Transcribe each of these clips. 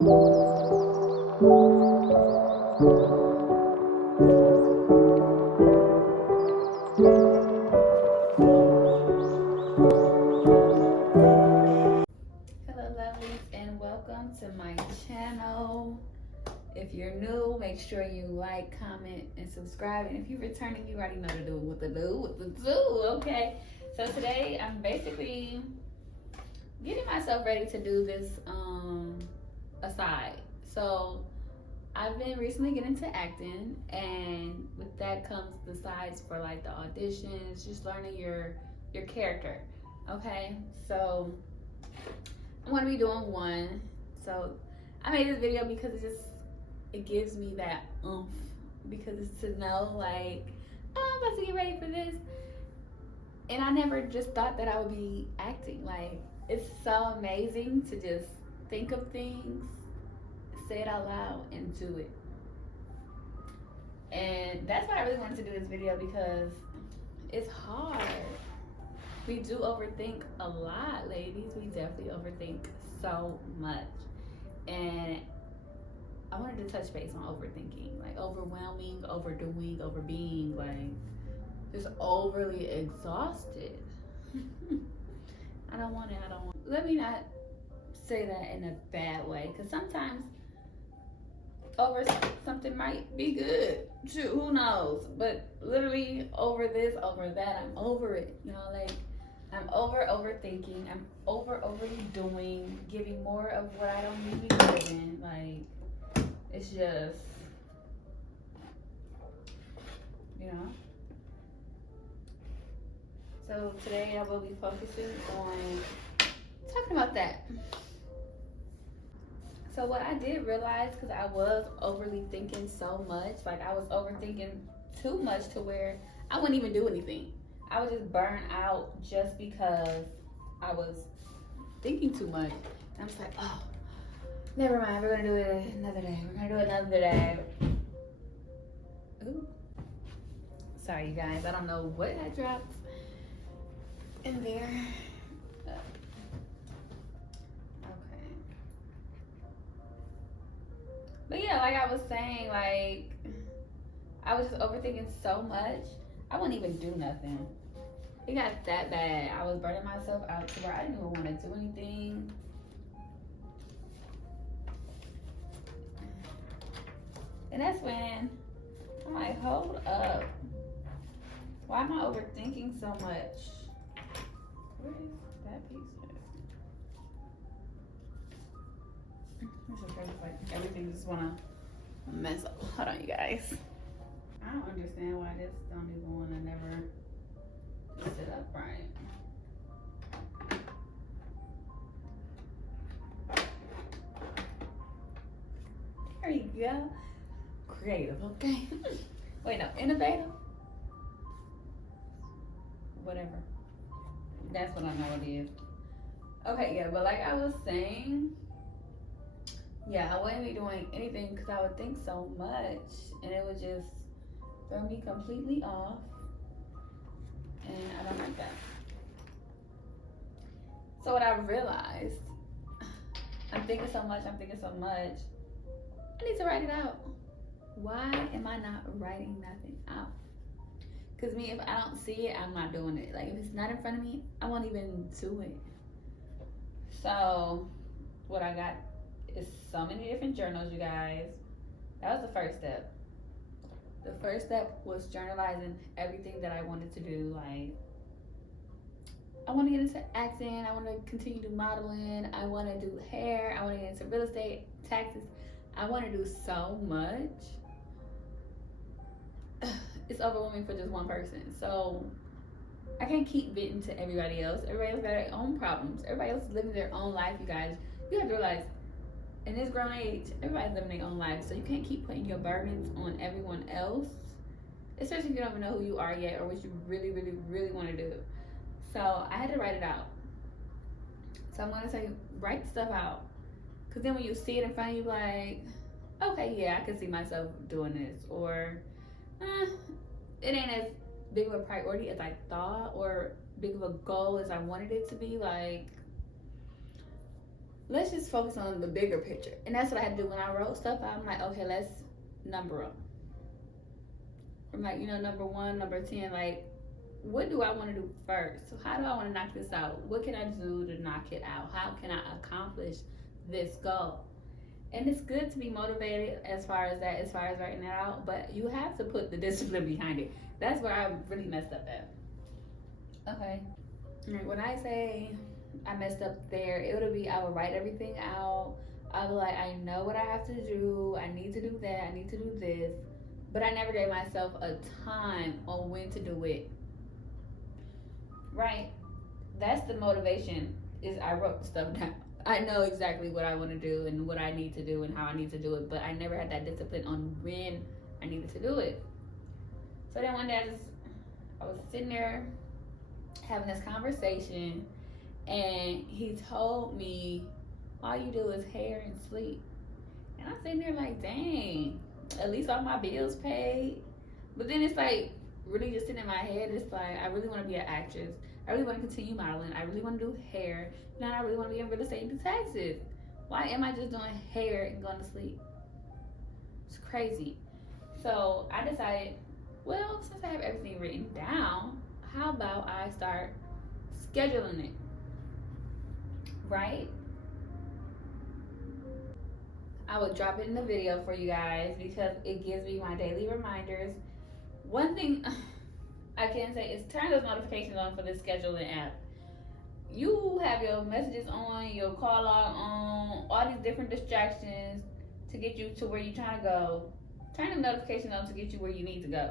Lovelies, and welcome to my channel. If you're new, make sure you like, comment, and subscribe. And if you're returning, you already know what to do, okay? So today I'm basically getting myself ready to do this aside. So I've been recently getting into acting, and with that comes the sides for like the auditions, just learning your character. Okay, so I'm gonna be doing one. So I made this video because it gives me that oomph, because it's to know like, oh, I'm about to get ready for this. And I never just thought that I would be acting. Like, it's so amazing to just think of things, say it out loud, and do it. And that's why I really wanted to do this video, because it's hard. We do overthink a lot, ladies. We definitely overthink so much. And I wanted to touch base on overthinking, like overwhelming, overdoing, overbeing, like just overly exhausted. I don't want it. Let me not say that in a bad way, because sometimes over something might be good. Shoot, who knows? But literally over this, over that, I'm over it. You know, like, I'm overthinking. I'm overdoing, giving more of what I don't need to be giving. Like, it's just, you know. So today I will be focusing on talking about that. So what I did realize, because I was overly thinking so much, like I was overthinking too much to where I wouldn't even do anything. I was just burn out just because I was thinking too much. And I'm just like, oh, never mind, we're gonna do it another day. We're gonna do it another day. Ooh. Sorry, you guys, I don't know what I dropped in there. Okay. But yeah, like I was saying, like, I was just overthinking so much, I wouldn't even do nothing. It got that bad. I was burning myself out to where I didn't even want to do anything. And that's when I'm like, hold up. Why am I overthinking so much? Where is that piece at? This is crazy. Like, everything just wanna mess up. Hold on, you guys. I don't understand why this don't even wanna never sit up right. There you go. Creative, okay? Wait, no, innovative? Whatever. That's what I know it is. Okay, yeah, but like I was saying, yeah, I wouldn't be doing anything because I would think so much, and it would just throw me completely off. And I don't like that. So what I realized, I'm thinking so much, I need to write it out. Why am I not writing nothing out? Because me, if I don't see it, I'm not doing it. Like, if it's not in front of me, I won't even do it. So what I got is so many different journals, you guys. That was the first step. The first step was journalizing everything that I wanted to do. Like, I want to get into acting. I want to continue to modeling. I want to do hair. I want to get into real estate, taxes. I want to do so much. It's overwhelming for just one person. So I can't keep venting to everybody else. Everybody else got their own problems. Everybody else is living their own life, you guys. You have to realize, in this grown age, everybody's living their own life. So you can't keep putting your burdens on everyone else, especially if you don't even know who you are yet or what you really, really, really want to do. So I had to write it out. So I'm going to say, write stuff out. Because then when you see it in front of you, like, okay, yeah, I can see myself doing this. Or, it ain't as big of a priority as I thought, or big of a goal as I wanted it to be. Like, let's just focus on the bigger picture. And that's what I had to do when I wrote stuff. I'm like, okay, let's number them. From like, number 1, number 10, like, what do I want to do first? So how do I want to knock this out? What can I do to knock it out? How can I accomplish this goal? And it's good to be motivated as far as writing that out, but you have to put the discipline behind it. That's where I really messed up at. Okay. When I say I messed up there, it would be I would write everything out. I would be like, I know what I have to do. I need to do that. I need to do this. But I never gave myself a time on when to do it. Right? That's the motivation, is I wrote stuff down. I know exactly what I want to do and what I need to do and how I need to do it, but I never had that discipline on when I needed to do it. So then one day I was sitting there having this conversation, and he told me, all you do is hair and sleep. And I'm sitting there like, dang, at least all my bills paid. But then it's like, really just sitting in my head, it's like, I really want to be an actress. I really want to continue modeling. I really want to do hair. Now I really want to be in real estate and do taxes. Why am I just doing hair and going to sleep? It's crazy. So I decided, well, since I have everything written down, how about I start scheduling it? Right? I will drop it in the video for you guys because it gives me my daily reminders. One thing I can say is turn those notifications on for the scheduling app. You have your messages on, your call log on, all these different distractions to get you to where you're trying to go. Turn the notifications on to get you where you need to go.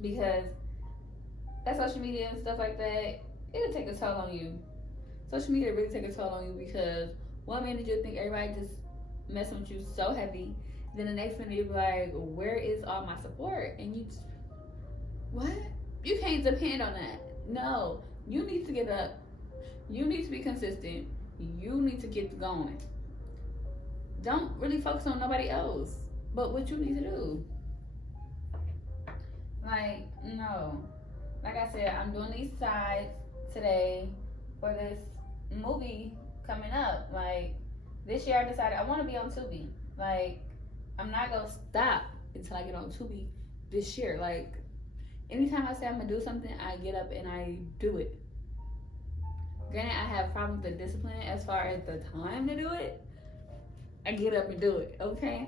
Because that social media and stuff like that, it'll take a toll on you. Social media really take a toll on you because one minute you'll think everybody just messing with you so heavy, then the next minute you'll be like, where is all my support? And you just, what? You can't depend on that. No, you need to get up. You need to be consistent. You need to get going. Don't really focus on nobody else, but what you need to do. Like, no. Like I said, I'm doing these sides today for this movie coming up. Like, this year I decided I want to be on Tubi. Like, I'm not going to stop until I get on Tubi this year. Like, anytime I say I'm going to do something, I get up and I do it. Granted, I have problems with the discipline as far as the time to do it. I get up and do it, okay?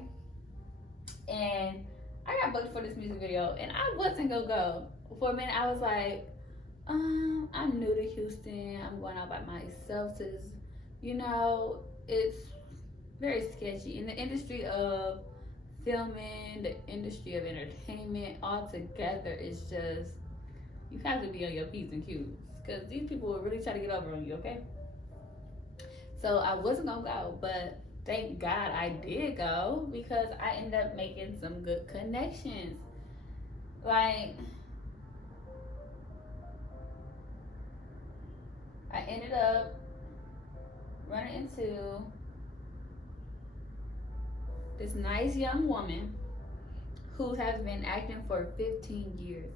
And I got booked for this music video, and I wasn't going to go. For a minute, I was like, I'm new to Houston. I'm going out by myself to this, it's very sketchy. In the industry of filming, the industry of entertainment, altogether, it's just, you have to be on your P's and Q's. Because these people will really try to get over on you, okay? So I wasn't going to go, but thank God I did go because I ended up making some good connections. Like, I ended up running into this nice young woman who has been acting for 15 years.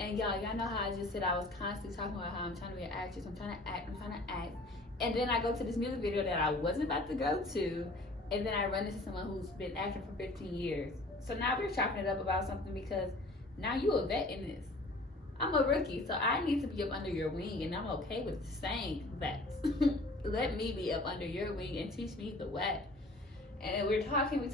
And y'all know how I just said I was constantly talking about how I'm trying to be an actress, I'm trying to act. And then I go to this music video that I wasn't about to go to, and then I run into someone who's been acting for 15 years. So now we're chopping it up about something because now you a vet in this. I'm a rookie, so I need to be up under your wing, and I'm okay with saying that. Let me be up under your wing and teach me the way. And we're talking.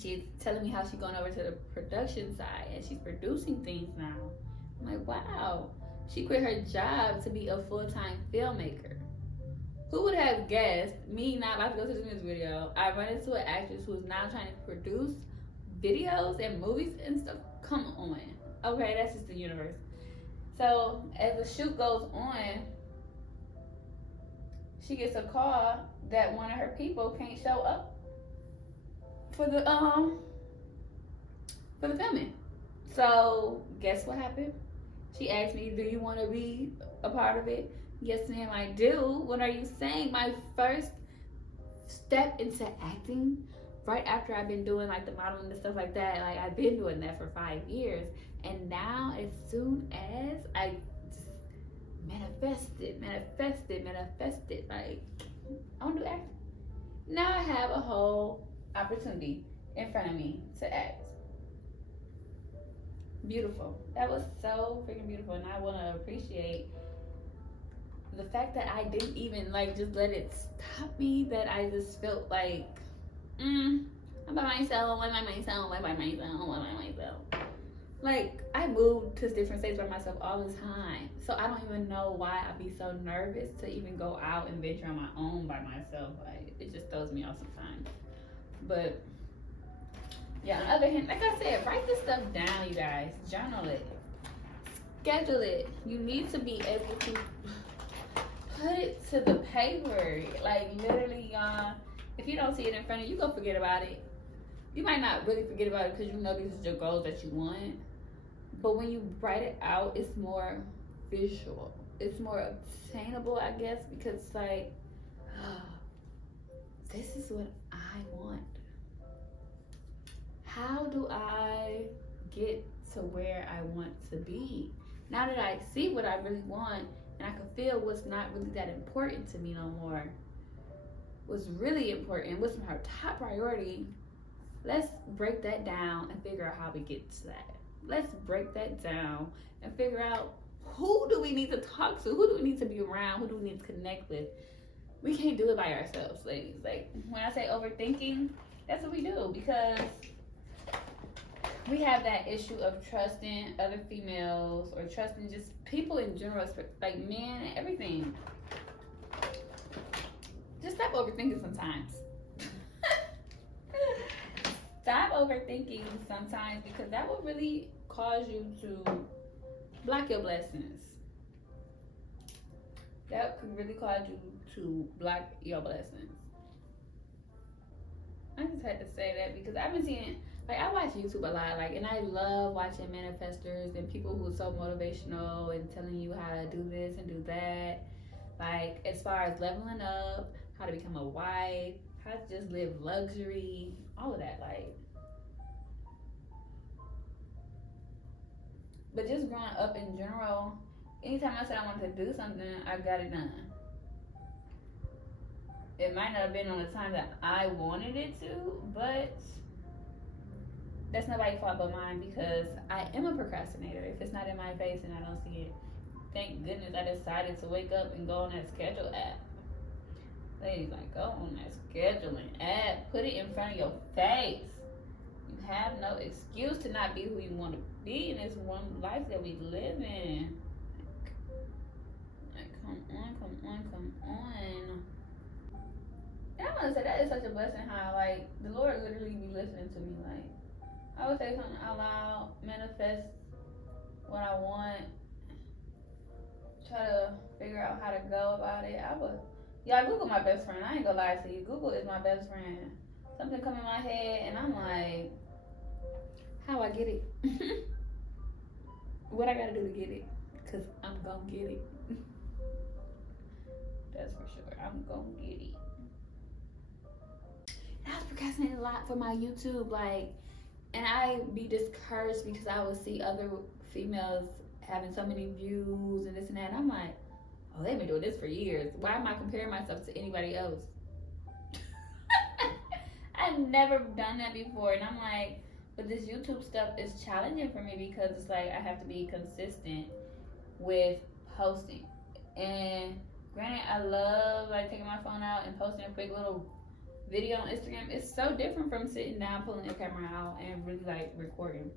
She's telling me how she's going over to the production side and she's producing things now. I'm like, wow. She quit her job to be a full-time filmmaker. Who would have guessed, me not about to go to this music video, I run into an actress who's now trying to produce videos and movies and stuff? Come on. Okay, that's just the universe. So as the shoot goes on, she gets a call that one of her people can't show up for the filming. So guess what happened? She asked me, do you want to be a part of it? Yes, ma'am, I do. What are you saying? My first step into acting, right after I've been doing like the modeling and stuff like that, like I've been doing that for 5 years. And now as soon as manifested. Like, I want to do acting. Now I have a whole opportunity in front of me to act. Beautiful. That was so freaking beautiful, and I want to appreciate the fact that I didn't even like just let it stop me. That I just felt like, I'm by myself. Like, I moved to different states by myself all the time, so I don't even know why I'd be so nervous to even go out and venture on my own by myself. Like, it just throws me off sometimes. But yeah, on the other hand, like I said, write this stuff down, you guys. Journal it. Schedule it. You need to be able to put it to the paper. Like, literally, y'all, if you don't see it in front of you, go forget about it. You might not really forget about it because you know these are your goals that you want. But when you write it out, it's more visual. It's more obtainable, I guess, because it's like, this is what I want. How do I get to where I want to be? Now that I see what I really want, and I can feel what's not really that important to me no more, what's really important, what's my top priority, let's break that down and figure out how we get to that. Let's break that down and figure out, who do we need to talk to? Who do we need to be around? Who do we need to connect with? We can't do it by ourselves, ladies. Like, when I say overthinking, that's what we do, because we have that issue of trusting other females or trusting just people in general, like men and everything. Just stop overthinking sometimes. Stop overthinking sometimes, because that will really cause you to block your blessings. That could really cause you to block your blessings. I just had to say that because I've been seeing, like, I watch YouTube a lot, like, and I love watching manifestors and people who are so motivational and telling you how to do this and do that. Like, as far as leveling up, how to become a wife, how to just live luxury, all of that, like. But just growing up in general, anytime I said I wanted to do something, I got it done. It might not have been on the time that I wanted it to, but that's nobody's fault but mine, because I am a procrastinator. If it's not in my face and I don't see it, thank goodness I decided to wake up and go on that schedule app. Ladies, like, go on that scheduling app. Put it in front of your face. You have no excuse to not be who you want to be in this one life that we live in. Like, come on. And I want to say that is such a blessing how, like, the Lord literally be listening to me. Like, I would say something out loud, manifest what I want, try to figure out how to go about it. Y'all, Google my best friend. I ain't gonna lie to you. Google is my best friend. Something come in my head and I'm like, how I get it? What I gotta do to get it? Cause I'm gonna get it. That's for sure. I'm gonna get it. And I was procrastinating a lot for my YouTube, like, and I be discouraged because I would see other females having so many views and this and that. And I'm like, oh, they've been doing this for years. Why am I comparing myself to anybody else? I've never done that before. And I'm like, but this YouTube stuff is challenging for me because it's like I have to be consistent with posting. And granted, I love like taking my phone out and posting a quick little video on Instagram. It's so different from sitting down, pulling the camera out and really like recording.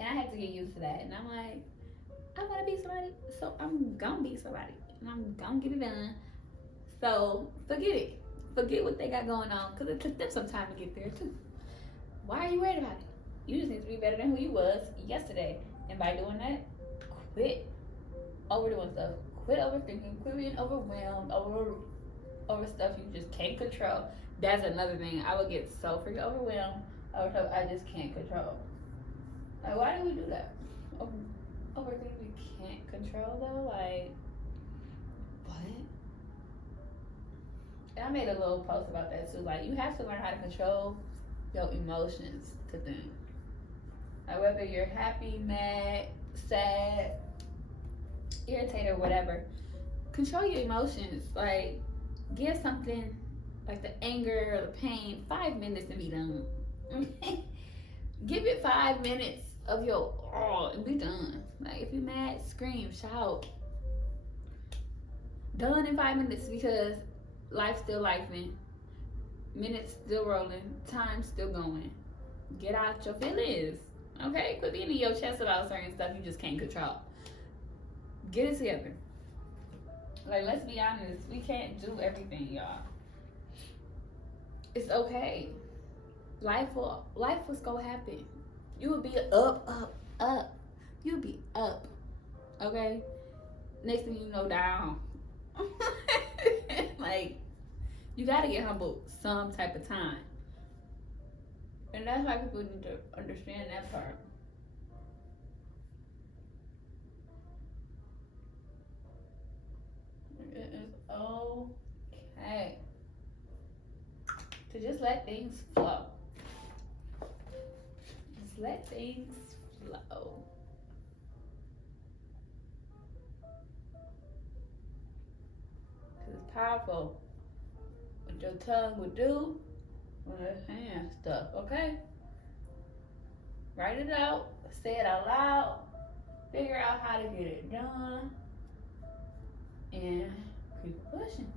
And I had to get used to that. And I'm like, I want to be somebody, so I'm gonna be somebody, and I'm gonna get it done. So forget it. Forget what they got going on, because it took them some time to get there too. Why are you worried about it? You just need to be better than who you was yesterday. And by doing that, quit overdoing stuff. Quit overthinking. Quit being overwhelmed over stuff you just can't control. That's another thing. I would get so freaking overwhelmed over stuff I just can't control. Like, why do we do that? Over things we can't control though, like, what? And I made a little post about that too. Like, you have to learn how to control your emotions to things. Like, whether you're happy, mad, sad, irritated or whatever, control your emotions. Like, give something like the anger or the pain 5 minutes and be done. Give it 5 minutes of your all and be done. Like, if you're mad, scream, shout. Done in 5 minutes, because life's still lifing, minutes still rolling, time's still going. Get out your feelings, okay? Quit being in your chest about certain stuff you just can't control. Get it together. Like, let's be honest, we can't do everything, y'all. It's okay. Life was gonna happen. You will be up. You'll be up, okay? Next thing you know, down. Like, you gotta get humbled some type of time. And that's why people need to understand that part. It is okay to just let things flow. Just let things flow. Because it's powerful what your tongue will do when it's saying stuff, okay? Write it out, say it out loud, figure out how to get it done, and keep pushing.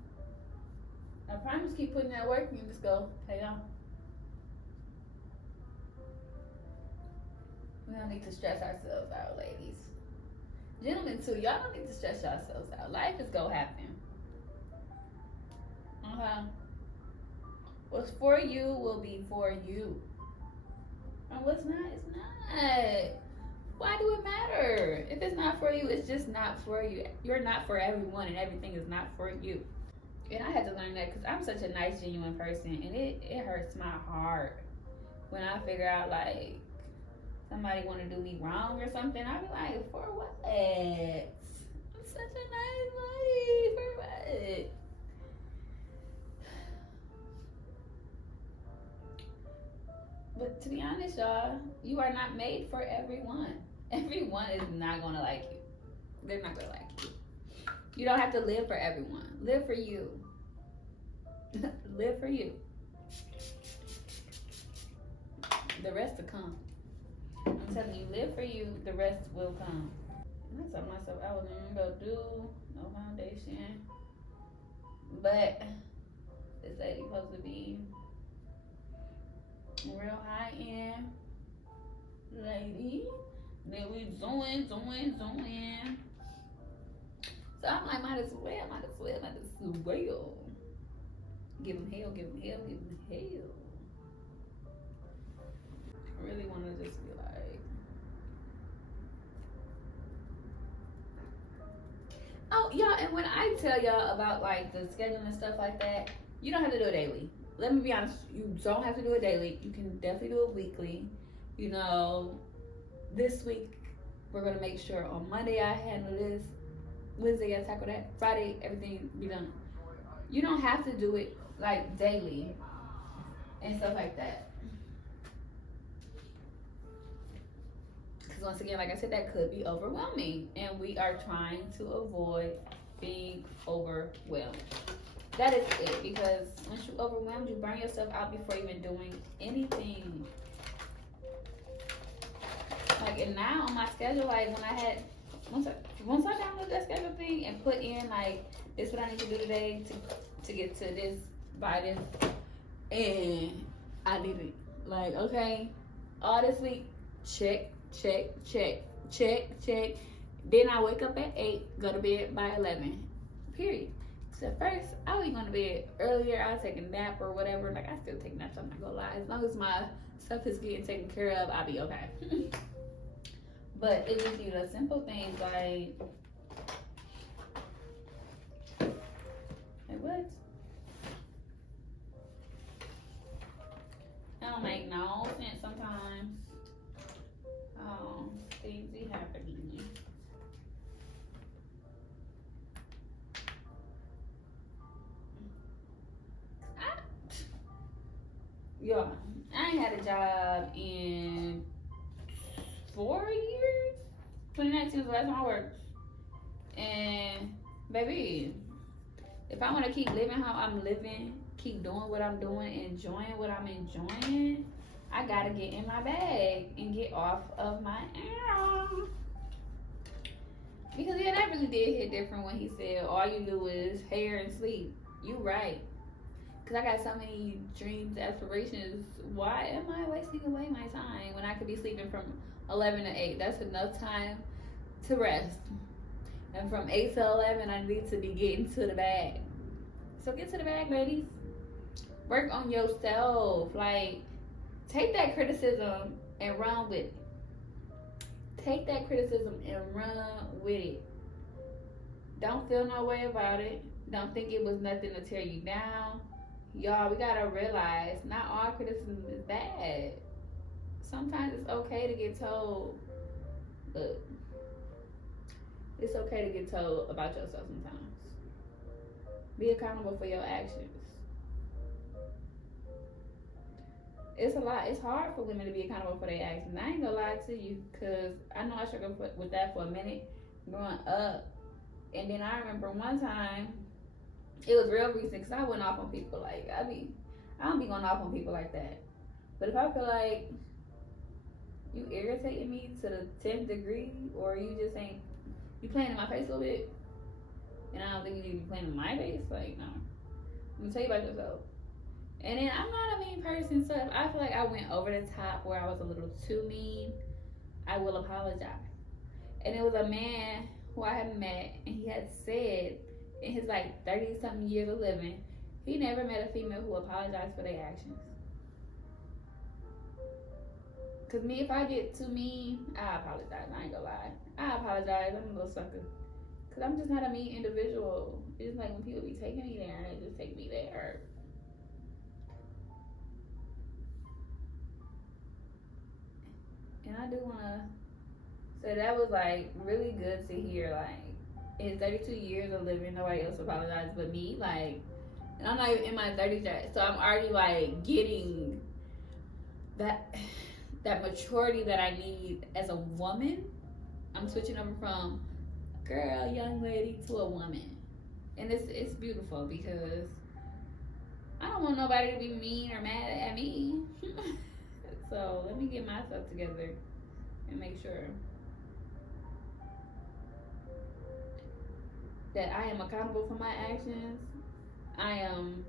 I promise, keep putting that work in, just go pay off. We don't need to stress ourselves out, ladies. Gentlemen too, y'all don't need to stress yourselves out. Life is gonna happen. Okay? What's for you will be for you. And what's not, it's not. Why do it matter? If it's not for you, it's just not for you. You're not for everyone, and everything is not for you. And I had to learn that because I'm such a nice, genuine person, and it hurts my heart when I figure out, like, somebody want to do me wrong or something. I be like, for what? I'm such a nice lady. For what? But to be honest, y'all, you are not made for everyone. Everyone is not gonna like you. They're not gonna like you. You don't have to live for everyone. Live for you. Live for you. The rest will come. I'm telling you, live for you, the rest will come. And I told myself I wasn't even gonna do no foundation. But this lady supposed to be real high end lady. Then we zooming. So I'm like, might as well. Give him hell. I really want to just be like, oh, y'all, and when I tell y'all about, like, the schedule and stuff like that, you don't have to do it daily. Let me be honest, you don't have to do it daily. You can definitely do it weekly. You know, this week, we're going to make sure on Monday I handle this. Wednesday I tackle that. Friday, everything be done. You don't have to do it, like, daily and stuff like that. Because once again, like I said, that could be overwhelming. And we are trying to avoid being overwhelmed. That is it. Because once you're overwhelmed, you burn yourself out before even doing anything. Like, and now on my schedule, like, when I had, once I downloaded that schedule thing and put in, like, this is what I need to do today to get to this by this, and I did it. Like, okay, all this week, check. Then I wake up at 8, go to bed by 11. Period. So first, I was going to bed earlier. I was taking a nap or whatever. Like, I still take naps, I'm not gonna lie. As long as my stuff is getting taken care of, I'll be okay. But it just be the simple things like what? It don't make no sense sometimes. Things be happening. Yeah, I ain't had a job in 4 years. 2019 was the last time I worked. And baby, if I want to keep living how I'm living, keep doing what I'm doing, enjoying what I'm enjoying, I gotta get in my bag and get off of my arm. Because yeah, that really did hit different when he said all you do is hair and sleep. You right. Because I got so many dreams, aspirations. Why am I wasting away my time when I could be sleeping from 11 to 8? That's enough time to rest. And from 8 to 11, I need to be getting to the bag. So get to the bag, ladies. Work on yourself. Like, take that criticism and run with it. Take that criticism and run with it. Don't feel no way about it. Don't think it was nothing to tear you down. Y'all, we gotta realize not all criticism is bad. Sometimes it's okay to get told, look, it's okay to get told about yourself sometimes. Be accountable for your actions. It's a lot. It's hard for women to be accountable for their actions. I ain't gonna lie to you, because I know I struggled with that for a minute growing up. And then I remember one time, it was real recent, because I went off on people. Like, I don't be going off on people like that. But if I feel like you irritating me to the 10th degree, or you just ain't, you playing in my face a little bit, and I don't think you need to be playing in my face, like, no. I'm gonna tell you about yourself. And then I'm not a mean person, so if I feel like I went over the top where I was a little too mean, I will apologize. And it was a man who I had met, and he had said in his like 30-something years of living, he never met a female who apologized for their actions. Cause me, if I get too mean, I apologize. I ain't gonna lie. I apologize. I'm a little sucker. Cause I'm just not a mean individual. It's like when people be taking me there, they just take me there. And I do wanna say that was like really good to hear. Like, in 32 years of living, nobody else apologized but me. Like, and I'm not even in my 30s yet, so I'm already like getting that maturity that I need as a woman. I'm switching over from girl, young lady to a woman, and it's beautiful because I don't want nobody to be mean or mad at me. So let me get myself together and make sure that I am accountable for my actions. I am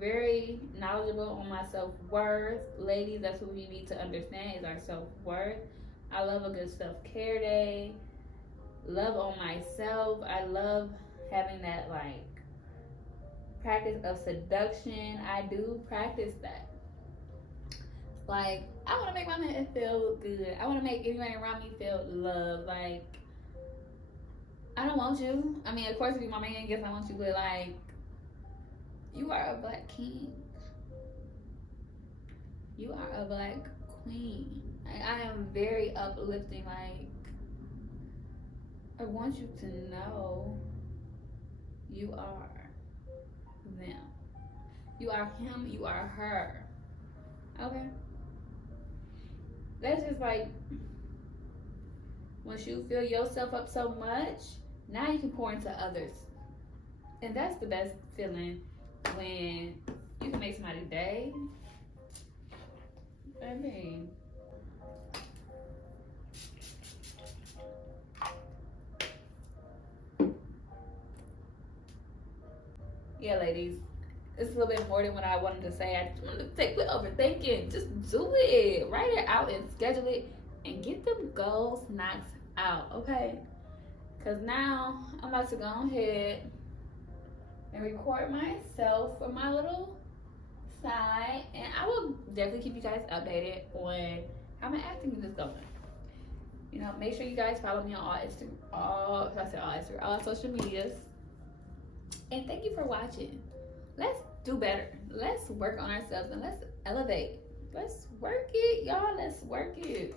very knowledgeable on my self-worth. Ladies, that's what we need to understand, is our self-worth. I love a good self-care day. Love on myself. I love having that like practice of seduction. I do practice that. Like, I want to make my man feel good. I want to make everybody around me feel loved. Like, I don't want you. I mean, of course, if you're my man, yes, I want you, but like, you are a black king. You are a black queen. Like, I am very uplifting. Like, I want you to know you are them. You are him. You are her. Okay? That's just like, once you fill yourself up so much, now you can pour into others. And that's the best feeling, when you can make somebody's day. I mean, yeah, ladies, it's a little bit more than what I wanted to say. I just wanted to say, quit overthinking. Just do it. Write it out and schedule it and get them goals knocked out, okay? Because now I'm about to go ahead and record myself for my little side, and I will definitely keep you guys updated on how my acting is going. You know, make sure you guys follow me on all social medias. And thank you for watching. Let's do better. Let's work on ourselves and let's elevate. Let's work it, y'all. Let's work it.